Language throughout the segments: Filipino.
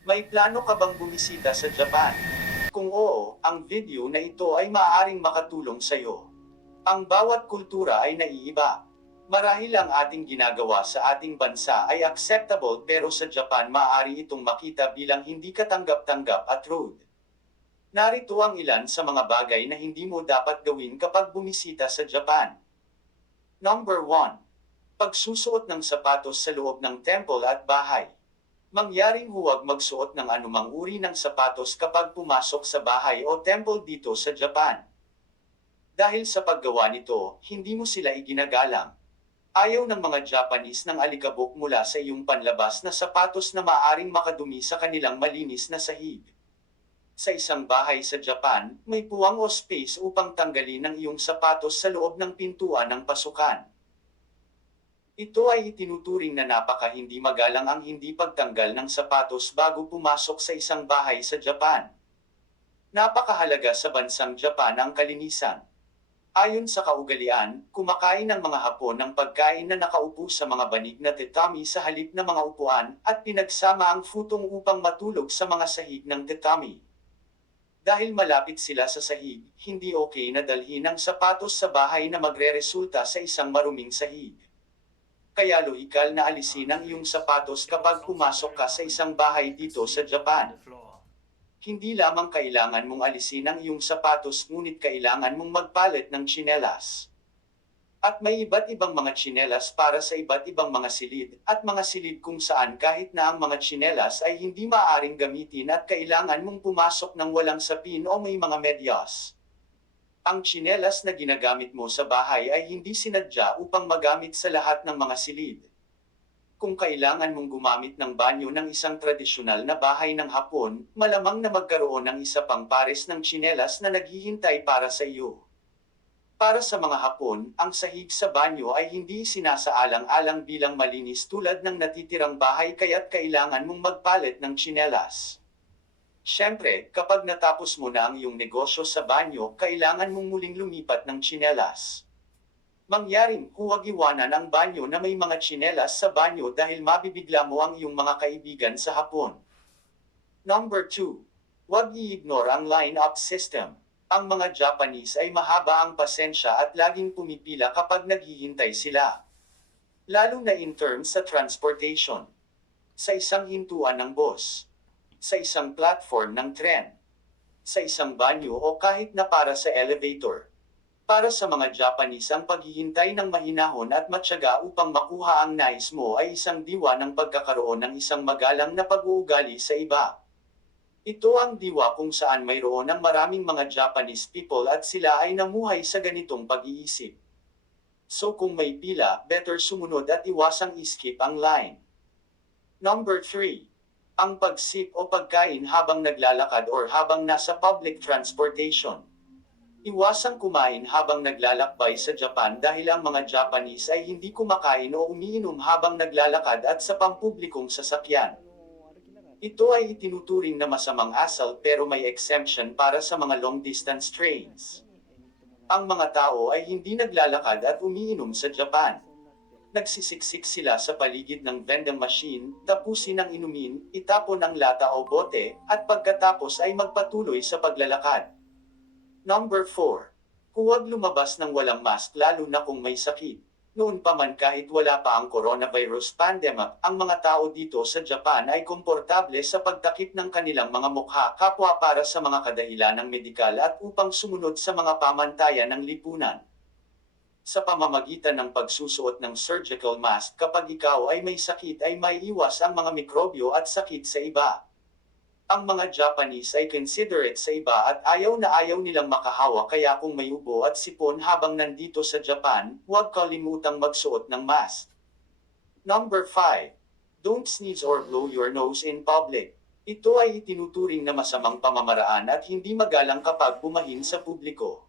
May plano ka bang bumisita sa Japan? Kung oo, ang video na ito ay maaaring makatulong sa iyo. Ang bawat kultura ay naiiba. Marahil ang ating ginagawa sa ating bansa ay acceptable pero sa Japan maaari itong makita bilang hindi katanggap-tanggap at rude. Narito ang ilan sa mga bagay na hindi mo dapat gawin kapag bumisita sa Japan. Number 1. Pagsusuot ng sapatos sa loob ng temple at bahay. Mangyaring huwag magsuot ng anumang uri ng sapatos kapag pumasok sa bahay o temple dito sa Japan. Dahil sa paggawa nito, hindi mo sila iginagalang. Ayaw ng mga Japanese ng alikabok mula sa iyong panlabas na sapatos na maaring makadumi sa kanilang malinis na sahig. Sa isang bahay sa Japan, may puwang o space upang tanggalin ang iyong sapatos sa loob ng pintuan ng pasukan. Ito ay itinuturing na napaka hindi magalang ang hindi pagtanggal ng sapatos bago pumasok sa isang bahay sa Japan. Napakahalaga sa bansang Japan ang kalinisan. Ayon sa kaugalian, kumakain ang mga Hapon ng pagkain na nakaupo sa mga banig na tatami sa halip na mga upuan, at pinagsama ang futong upang matulog sa mga sahig ng tatami. Dahil malapit sila sa sahig, hindi okay na dalhin ang sapatos sa bahay na magreresulta sa isang maruming sahig. Kaya lohikal na alisin ang iyong sapatos kapag pumasok ka sa isang bahay dito sa Japan. Hindi lamang kailangan mong alisin ang iyong sapatos ngunit kailangan mong magpalit ng tsinelas. At may iba't ibang mga tsinelas para sa iba't ibang mga silid, at mga silid kung saan kahit na ang mga tsinelas ay hindi maaaring gamitin at kailangan mong pumasok ng walang sapin o may mga medyas. Ang tsinelas na ginagamit mo sa bahay ay hindi sinadya upang magamit sa lahat ng mga silid. Kung kailangan mong gumamit ng banyo ng isang tradisyonal na bahay ng Hapon, malamang na magkaroon ng isa pang pares ng tsinelas na naghihintay para sa iyo. Para sa mga Hapon, ang sahig sa banyo ay hindi sinasaalang-alang bilang malinis tulad ng natitirang bahay kaya't kailangan mong magpalit ng tsinelas. Siyempre, kapag natapos mo na ang iyong negosyo sa banyo, kailangan mong muling lumipat ng tsinelas. Mangyaring huwag iwanan ang banyo na may mga tsinelas sa banyo dahil mabibigla mo ang iyong mga kaibigan sa Hapon. Number 2. Huwag i-ignore ang line-up system. Ang mga Japanese ay mahaba ang pasensya at laging pumipila kapag naghihintay sila. Lalo na in terms sa transportation. Sa isang hintuan ng bus. Sa isang platform ng tren, sa isang banyo o kahit na para sa elevator. Para sa mga Japanese ang paghihintay ng mahinahon at matyaga upang makuha ang nais mo ay isang diwa ng pagkakaroon ng isang magalang na pag-uugali sa iba. Ito ang diwa kung saan mayroon ang maraming mga Japanese people at sila ay namuhay sa ganitong pag-iisip. So kung may pila, better sumunod at iwasang skip ang line. Number 3. Ang pagsip o pagkain habang naglalakad or habang nasa public transportation. Iwasang kumain habang naglalakbay sa Japan dahil ang mga Japanese ay hindi kumakain o umiinom habang naglalakad at sa pampublikong sasakyan. Ito ay itinuturing na masamang asal pero may exemption para sa mga long-distance trains. Ang mga tao ay hindi naglalakad at umiinom sa Japan. Nagsisiksik sila sa paligid ng vending machine, tapusin ang inumin, itapon ang lata o bote, at pagkatapos ay magpatuloy sa paglalakad. Number 4. Huwag lumabas ng walang mask lalo na kung may sakit. Noon pa man kahit wala pa ang coronavirus pandemic, ang mga tao dito sa Japan ay komportable sa pagtakip ng kanilang mga mukha kapwa para sa mga kadahilanang medikal at upang sumunod sa mga pamantayan ng lipunan. Sa pamamagitan ng pagsusuot ng surgical mask kapag ikaw ay may sakit ay maiiwas ang mga mikrobyo at sakit sa iba. Ang mga Japanese ay considerate sa iba at ayaw na ayaw nilang makahawa kaya kung may ubo at sipon habang nandito sa Japan, huwag kalimutang magsuot ng mask. Number 5. Don't sneeze or blow your nose in public. Ito ay itinuturing na masamang pamamaraan at hindi magalang kapag bumahin sa publiko.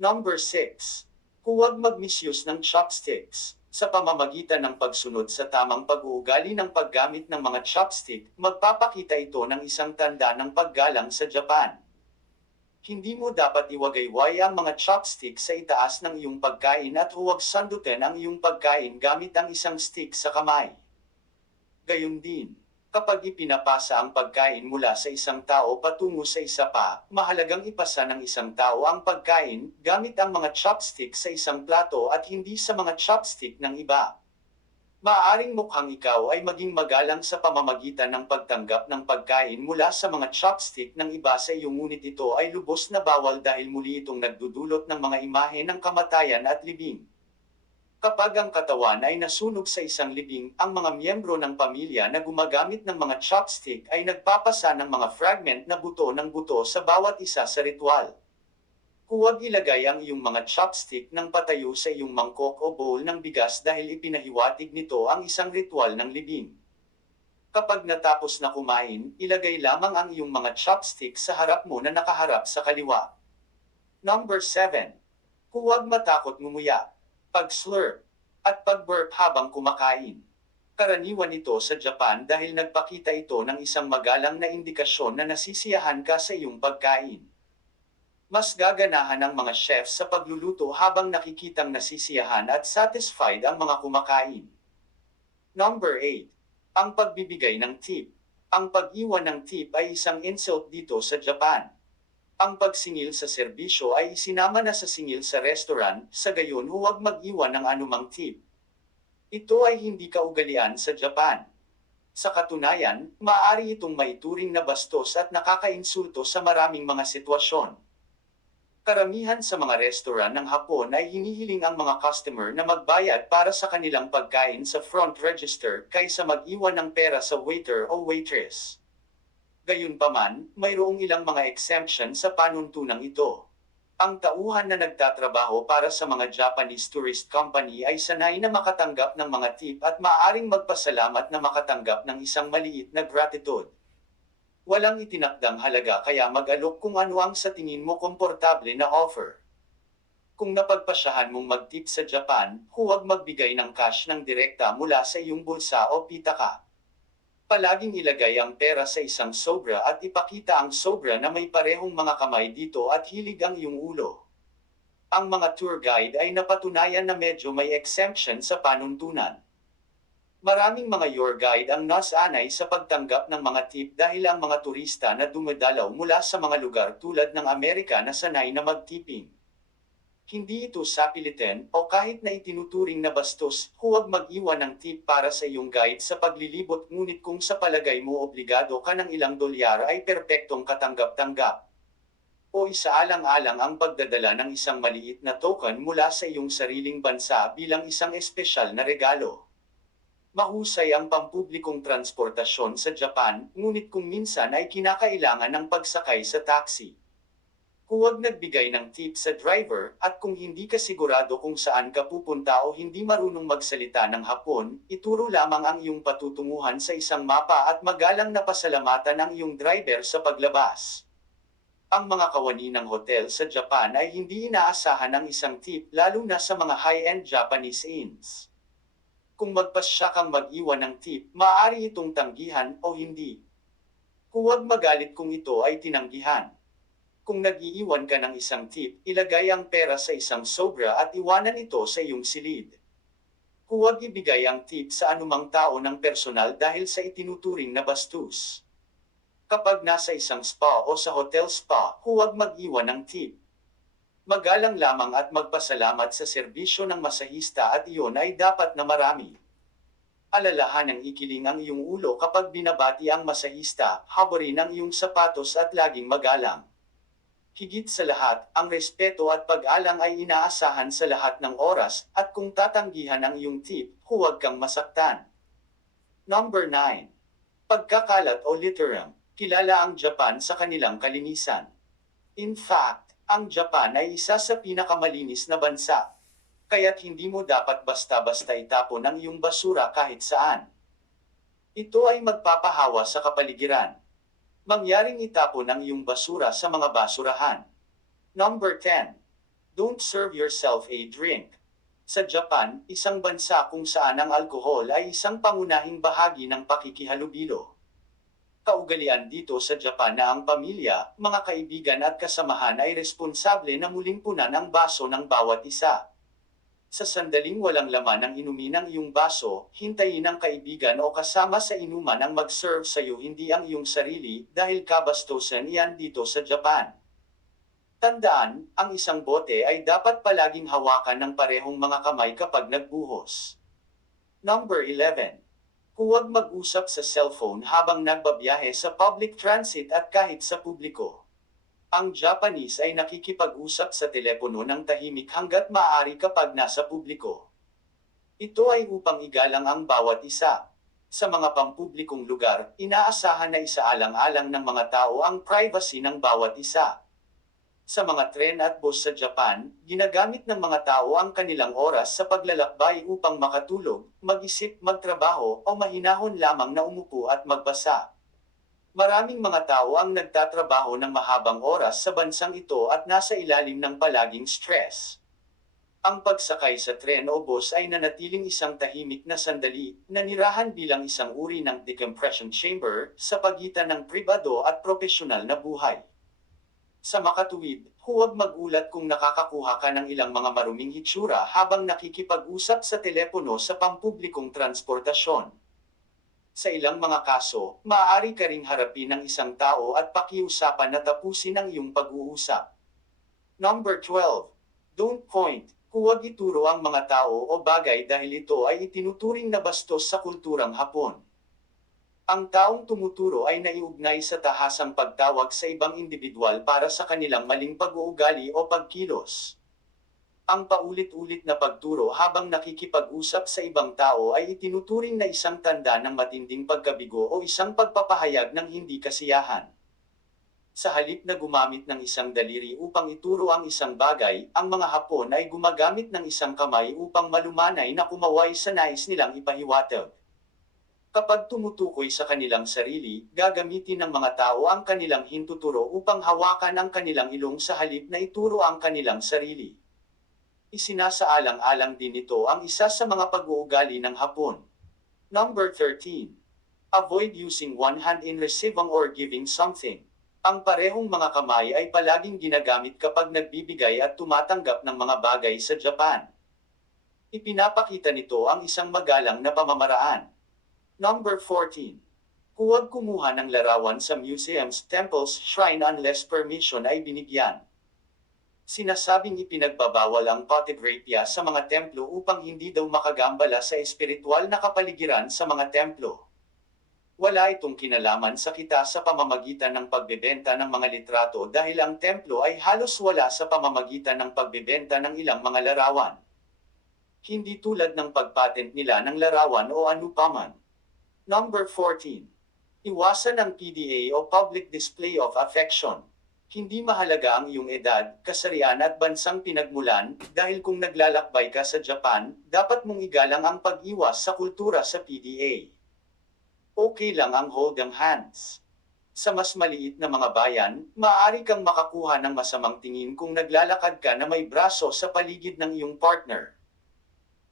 Number 6. Huwag mag-misuse ng chopsticks. Sa pamamagitan ng pagsunod sa tamang pag-uugali ng paggamit ng mga chopstick, magpapakita ito ng isang tanda ng paggalang sa Japan. Hindi mo dapat iwagayway ang mga chopstick sa itaas ng iyong pagkain at huwag sandutin ang iyong pagkain gamit ang isang stick sa kamay. Gayun din, Kapag ipinapasa ang pagkain mula sa isang tao patungo sa isa pa, mahalagang ipasa ng isang tao ang pagkain gamit ang mga chopstick sa isang plato at hindi sa mga chopstick ng iba. Maaaring mukhang ikaw ay maging magalang sa pamamagitan ng pagtanggap ng pagkain mula sa mga chopstick ng iba sa iyo, ngunit ito ay lubos na bawal dahil muli itong nagdudulot ng mga imahe ng kamatayan at libing. Kapag ang katawan ay nasunog sa isang libing, ang mga miyembro ng pamilya na gumagamit ng mga chopstick ay nagpapasa ng mga fragment na buto ng buto sa bawat isa sa ritual. Huwag ilagay ang iyong mga chopstick ng patayo sa iyong mangkok o bowl ng bigas dahil ipinahiwatig nito ang isang ritual ng libing. Kapag natapos na kumain, ilagay lamang ang iyong mga chopstick sa harap mo na nakaharap sa kaliwa. Number 7. Huwag matakot ngumuya, pag-slurp, at pag-burp habang kumakain. Karaniwan ito sa Japan dahil nagpakita ito ng isang magalang na indikasyon na nasisiyahan ka sa iyong pagkain. Mas gaganahan ang mga chef sa pagluluto habang nakikitang nasisiyahan at satisfied ang mga kumakain. Number 8. Ang pagbibigay ng tip. Ang pag-iwan ng tip ay isang insult dito sa Japan. Ang pagsingil sa serbisyo ay isinama na sa singil sa restaurant, sa gayon huwag mag-iwan ng anumang tip. Ito ay hindi kaugalian sa Japan. Sa katunayan, maaari itong maituring na bastos at nakakainsulto sa maraming mga sitwasyon. Karamihan sa mga restaurant ng Hapon ay hinihiling ang mga customer na magbayad para sa kanilang pagkain sa front register kaysa mag-iwan ng pera sa waiter o waitress. Gayunpaman, mayroong ilang mga exemption sa panuntunang ito. Ang tauhan na nagtatrabaho para sa mga Japanese tourist company ay sanay na makatanggap ng mga tip at maaaring magpasalamat na makatanggap ng isang maliit na gratitude. Walang itinakdang halaga kaya mag-alok kung ano ang sa tingin mo komportable na offer. Kung napagpasyahan mong mag-tip sa Japan, huwag magbigay ng cash ng direkta mula sa iyong bulsa o pitaka. Palaging ilagay ang pera sa isang sobra at ipakita ang sobra na may parehong mga kamay dito at hilig ang iyong ulo. Ang mga tour guide ay napatunayan na medyo may exemption sa panuntunan. Maraming mga tour guide ang nasanay sa pagtanggap ng mga tip dahil ang mga turista na dumadalaw mula sa mga lugar tulad ng Amerika na sanay na mag-tipping. Hindi ito sapilitin o kahit na itinuturing na bastos, huwag mag-iwan ng tip para sa iyong guide sa paglilibot, ngunit kung sa palagay mo obligado ka ng ilang dolyar ay perpektong katanggap-tanggap. O isaalang-alang ang pagdadala ng isang maliit na token mula sa iyong sariling bansa bilang isang espesyal na regalo. Mahusay ang pampublikong transportasyon sa Japan, ngunit kung minsan ay kinakailangan ng pagsakay sa taxi. Huwag nagbigay ng tip sa driver, at kung hindi ka sigurado kung saan ka pupunta o hindi marunong magsalita ng Hapon, ituro lamang ang iyong patutunguhan sa isang mapa at magalang na pasalamatan ang iyong driver sa paglabas. Ang mga kawani ng hotel sa Japan ay hindi inaasahan ng isang tip, lalo na sa mga high-end Japanese inns. Kung magpasya kang mag-iwan ng tip, maaari itong tanggihan o hindi. Huwag magalit kung ito ay tinanggihan. Kung nag-iiwan ka ng isang tip, ilagay ang pera sa isang sobra at iwanan ito sa iyong silid. Huwag ibigay ang tip sa anumang tao ng personal dahil sa itinuturing na bastos. Kapag nasa isang spa o sa hotel spa, huwag mag-iwan ng tip. Magalang lamang at magpasalamat sa serbisyo ng masahista at iyon ay dapat na marami. Alalahanang ikiling ang iyong ulo kapag binabati ang masahista, haborin ang iyong sapatos at laging magalang. Higit sa lahat, ang respeto at pag-alang ay inaasahan sa lahat ng oras, at kung tatanggihan ang iyong tip, huwag kang masaktan. Number 9. Pagkakalat o littering. Kilala ang Japan sa kanilang kalinisan. In fact, ang Japan ay isa sa pinakamalinis na bansa. Kaya't hindi mo dapat basta-basta itapon ang iyong basura kahit saan. Ito ay magpapahawa sa kapaligiran. Mangyaring itapon ang iyong basura sa mga basurahan. Number 10. Don't serve yourself a drink. Sa Japan, isang bansa kung saan ang alkohol ay isang pangunahing bahagi ng pakikihalubilo. Kaugalian dito sa Japan na ang pamilya, mga kaibigan at kasamahan ay responsable na muling punan ang baso ng bawat isa. Sa sandaling walang laman ng inumin ang iyong baso, hintayin ang kaibigan o kasama sa inuman ang mag-serve sa'yo, hindi ang iyong sarili, dahil kabastusan iyan dito sa Japan. Tandaan, ang isang bote ay dapat palaging hawakan ng parehong mga kamay kapag nagbuhos. Number 11. Huwag mag-usap sa cellphone habang nagbabiyahe sa public transit at kahit sa publiko. Ang Japanese ay nakikipag-usap sa telepono ng tahimik hanggat maaari kapag nasa publiko. Ito ay upang igalang ang bawat isa. Sa mga pampublikong lugar, inaasahan na isaalang-alang ng mga tao ang privacy ng bawat isa. Sa mga tren at bus sa Japan, ginagamit ng mga tao ang kanilang oras sa paglalakbay upang makatulog, mag-isip, magtrabaho, o mahinahon lamang na umupo at magbasa. Maraming mga tao ang nagtatrabaho ng mahabang oras sa bansang ito at nasa ilalim ng palaging stress. Ang pagsakay sa tren o bus ay nanatiling isang tahimik na sandali, nanirahan bilang isang uri ng decompression chamber sa pagitan ng pribado at profesional na buhay. Sa makatuwid, huwag magulat kung nakakakuha ka ng ilang mga maruming hitsura habang nakikipag-usap sa telepono sa pampublikong transportasyon. Sa ilang mga kaso, maaari ka ring harapin ng isang tao at pakiusapan na tapusin ang iyong pag-uusap. Number 12. Don't point. Huwag ituro ang mga tao o bagay dahil ito ay itinuturing na bastos sa kulturang Hapon. Ang taong tumuturo ay naiugnay sa tahasang pagtawag sa ibang individual para sa kanilang maling pag-uugali o pagkilos. Ang paulit-ulit na pagturo habang nakikipag-usap sa ibang tao ay itinuturing na isang tanda ng matinding pagkabigo o isang pagpapahayag ng hindi kasiyahan. Sa halip na gumamit ng isang daliri upang ituro ang isang bagay, ang mga Hapon ay gumagamit ng isang kamay upang malumanay na kumaway sa nais nilang ipahiwatig. Kapag tumutukoy sa kanilang sarili, gagamitin ng mga tao ang kanilang hintuturo upang hawakan ang kanilang ilong sa halip na ituro ang kanilang sarili. Isinasaalang-alang din ito ang isa sa mga pag-uugali ng Hapon. Number 13. Avoid using one hand in receiving or giving something. Ang parehong mga kamay ay palaging ginagamit kapag nagbibigay at tumatanggap ng mga bagay sa Japan. Ipinapakita nito ang isang magalang na pamamaraan. Number 14. Huwag kumuha ng larawan sa museums, temples, shrine unless permission ay binigyan. Sinasabing ipinagbabawal ang photography sa mga templo upang hindi daw makagambala sa espiritual na kapaligiran sa mga templo. Wala itong kinalaman sa kita sa pamamagitan ng pagbebenta ng mga litrato dahil ang templo ay halos wala sa pamamagitan ng pagbebenta ng ilang mga larawan. Hindi tulad ng pagpatent nila ng larawan o anupaman. Number 14. Iwasan ang PDA o public display of affection. Hindi mahalaga ang iyong edad, kasarian at bansang pinagmulan, dahil kung naglalakbay ka sa Japan, dapat mong igalang ang pag-iwas sa kultura sa PDA. Okay lang ang hold ng hands. Sa mas maliit na mga bayan, maaari kang makakuha ng masamang tingin kung naglalakad ka na may braso sa paligid ng iyong partner.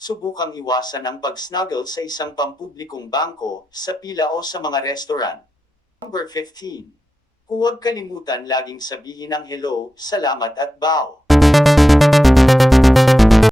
Subukang iwasan ang pag-snuggle sa isang pampublikong bangko, sa pila o sa mga restaurant. Number 15. Huwag kalimutan laging sabihin ang hello, salamat at bow.